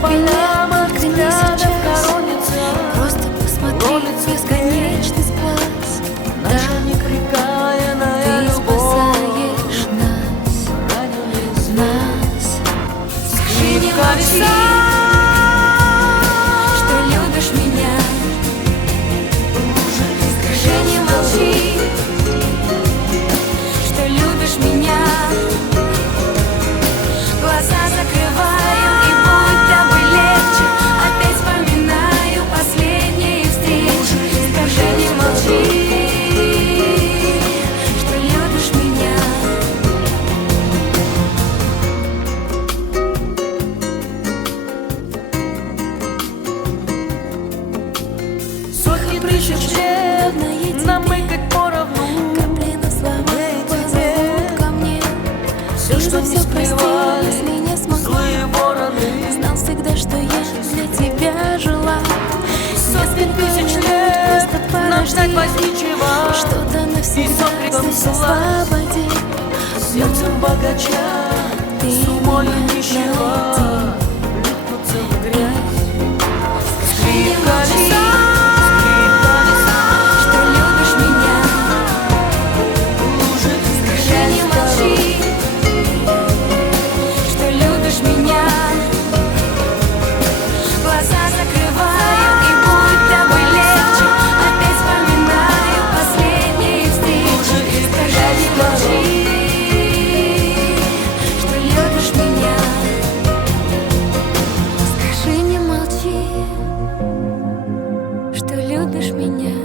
полям от взглядов хоронится. Просто посмотри в бесконечность глаз. Наша непрекаянная Ты любовь спасаешь нас. Скажи, не молчи, что любишь меня. Скажи, не молчи, что любишь меня. Глаза закрываю, и будто бы легче. Опять вспоминаю последние встречи. Скажи, не молчи, что любишь меня. Сотни тысяч лет нам мыкать поровну. Капли на словах позовут ко мне. Все, что не скрывали если не смогла. злые вороны. Знал всегда, что я для тебя жила. Сотни тысяч лет нам ждать возничего. Что-то И навсегда сокриком здесь зла освободи. сердцем богача, Ты с умою меня нищего, плюхнуться в грязь. Не молчи, Скрипка что любишь меня. лужи, Скажи, не молчи, что любишь меня. Глаза закрываю, и будто бы легче. Опять вспоминаю последние встречи. Скажи, не молчи, что любишь меня. Скажи, не молчи, что любишь меня.